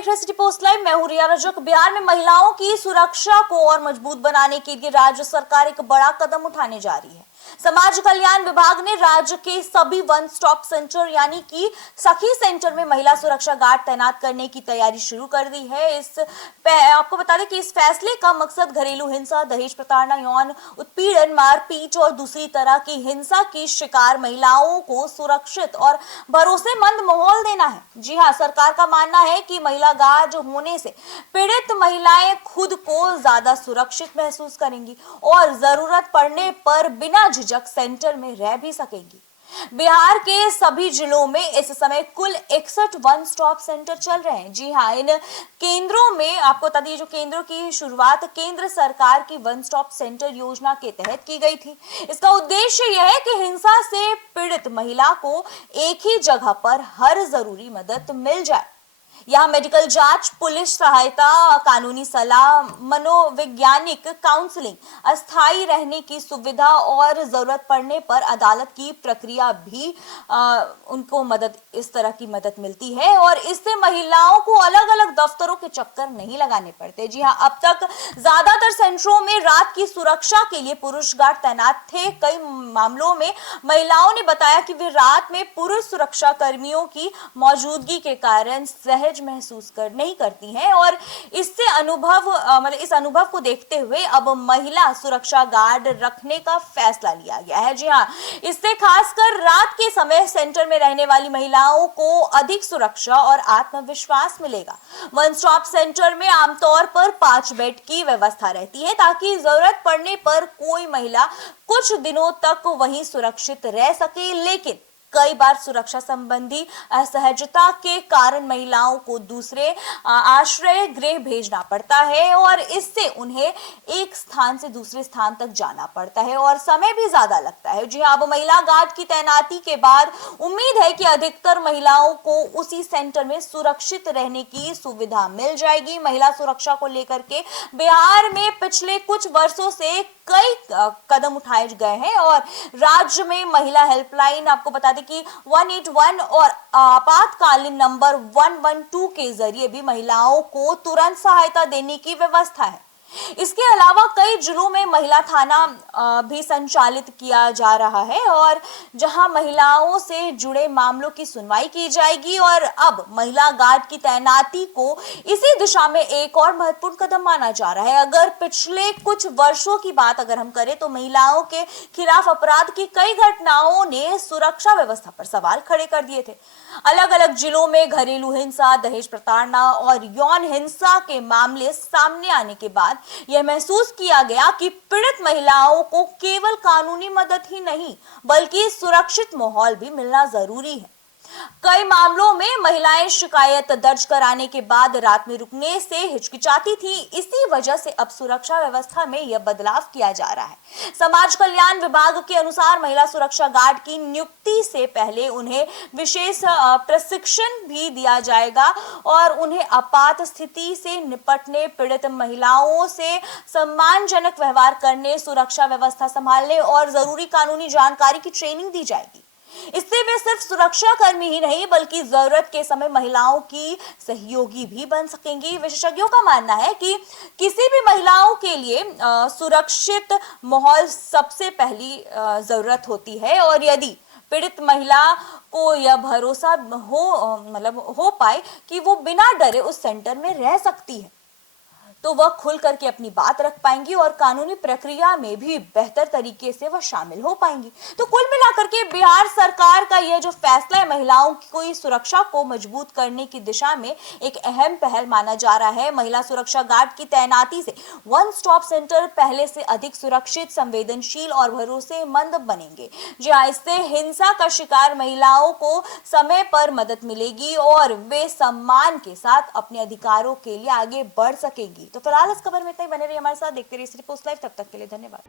देख रहे city post live. मैं हूं रिया रजक। बिहार में महिलाओं की सुरक्षा को और मजबूत बनाने के लिए राज्य सरकार एक बड़ा कदम उठाने जा रही है। समाज कल्याण विभाग ने राज्य के सभी वन स्टॉप सेंटर यानी कि सखी सेंटर में महिला सुरक्षा गार्ड तैनात करने की तैयारी शुरू कर दी है। आपको बता दें कि इस फैसले का मकसद घरेलू हिंसा, दहेज प्रताड़ना, यौन उत्पीड़न, मारपीट और दूसरी तरह की हिंसा की शिकार महिलाओं को सुरक्षित और भरोसेमंद माहौल देना है। जी हाँ, सरकार का मानना है कि महिला गार्ड होने से पीड़ित महिलाएं खुद को ज्यादा सुरक्षित महसूस करेंगी और जरूरत पड़ने पर बिना झिझक सेंटर में रह भी सकेंगी। बिहार के सभी जिलों में इस समय कुल 61 वन स्टॉप सेंटर चल रहे हैं। जी हाँ, इन केंद्रों में आपको बता दें, जो केंद्रों की शुरुआत केंद्र सरकार की वन स्टॉप सेंटर योजना के तहत की गई थी। इसका उद्देश्य यह है कि हिंसा से पीड़ित महिला को एक ही जगह पर हर जरूरी मदद मिल जाए। यहाँ मेडिकल जांच, पुलिस सहायता, कानूनी सलाह, मनोवैज्ञानिक काउंसलिंग, अस्थायी रहने की सुविधा और जरूरत पड़ने पर अदालत की प्रक्रिया भी उनको मदद, इस तरह की मदद मिलती है और इससे महिलाओं को अलग अलग दफ्तरों के चक्कर नहीं लगाने पड़ते। जी हाँ, अब तक ज्यादातर सेंटरों में रात की सुरक्षा के लिए पुरुष गार्ड तैनात थे। कई मामलों में महिलाओं ने बताया कि वे रात में पुरुष सुरक्षा कर्मियों की मौजूदगी के कारण सहज महसूस नहीं करती हैं और इससे इस अनुभव को देखते हुए अब महिला सुरक्षा गार्ड रखने का फैसला लिया गया है। जी हाँ, इससे खासकर रात के समय सेंटर में रहने वाली महिलाओं को अधिक सुरक्षा और आत्मविश्वास मिलेगा। वन स्टॉप सेंटर में आमतौर पर 5 बेड की व्यवस्था रहती है ताकि जरूरत पड़ने पर कोई महिला कुछ दिनों तक वहीं सुरक्षित रह सके, लेकिन कई बार सुरक्षा संबंधी असहजता के कारण महिलाओं को दूसरे आश्रय गृह भेजना पड़ता है और इससे उन्हें एक स्थान से दूसरे स्थान तक जाना पड़ता है और समय भी ज्यादा लगता है। जी हाँ, अब महिला गार्ड की तैनाती के बाद उम्मीद है कि अधिकतर महिलाओं को उसी सेंटर में सुरक्षित रहने की सुविधा मिल जाएगी। महिला सुरक्षा को लेकर के बिहार में पिछले कुछ वर्षों से कई कदम उठाए गए हैं और राज्य में महिला हेल्पलाइन, आपको बता दें कि 181 और आपातकालीन नंबर 112 के जरिए भी महिलाओं को तुरंत सहायता देने की व्यवस्था है। इसके अलावा कई जिलों में महिला थाना भी संचालित किया जा रहा है और जहां महिलाओं से जुड़े मामलों की सुनवाई की जाएगी और अब महिला गार्ड की तैनाती को इसी दिशा में एक और महत्वपूर्ण कदम माना जा रहा है। अगर पिछले कुछ वर्षों की बात अगर हम करें तो महिलाओं के खिलाफ अपराध की कई घटनाओं ने सुरक्षा व्यवस्था पर सवाल खड़े कर दिए थे। अलग अलग जिलों में घरेलू हिंसा, दहेज प्रताड़ना और यौन हिंसा के मामले सामने आने के बाद यह महसूस किया गया कि पीड़ित महिलाओं को केवल कानूनी मदद ही नहीं बल्कि सुरक्षित माहौल भी मिलना जरूरी है। कई मामलों में महिलाएं शिकायत दर्ज कराने के बाद रात में रुकने से हिचकिचाती थी। इसी वजह से अब सुरक्षा व्यवस्था में यह बदलाव किया जा रहा है। समाज कल्याण विभाग के अनुसार महिला सुरक्षा गार्ड की नियुक्ति से पहले उन्हें विशेष प्रशिक्षण भी दिया जाएगा और उन्हें आपात स्थिति से निपटने, पीड़ित महिलाओं से सम्मानजनक व्यवहार करने, सुरक्षा व्यवस्था संभालने और जरूरी कानूनी जानकारी की ट्रेनिंग दी जाएगी। इससे वे सिर्फ सुरक्षा कर्मी ही नहीं बल्कि जरूरत के समय महिलाओं की सहयोगी भी बन सकेंगी। विशेषज्ञों का मानना है कि किसी भी महिलाओं के लिए सुरक्षित माहौल सबसे पहली जरूरत होती है और यदि पीड़ित महिला को यह भरोसा हो पाए कि वो बिना डरे उस सेंटर में रह सकती है तो वह खुल करके अपनी बात रख पाएंगी और कानूनी प्रक्रिया में भी बेहतर तरीके से वह शामिल हो पाएंगी। तो कुल मिलाकर के बिहार सरकार का यह जो फैसला है महिलाओं की सुरक्षा को मजबूत करने की दिशा में एक अहम पहल माना जा रहा है। महिला सुरक्षा गार्ड की तैनाती से वन स्टॉप सेंटर पहले से अधिक सुरक्षित, संवेदनशील और भरोसेमंद बनेंगे। जी हाँ, इससे हिंसा का शिकार महिलाओं को समय पर मदद मिलेगी और वे सम्मान के साथ अपने अधिकारों के लिए आगे बढ़ सकेंगी। तो फिलहाल इस खबर में इतना ही। बने रहिए हमारे साथ, देखते रहिए सिटी पोस्ट लाइव। तब तक के लिए धन्यवाद।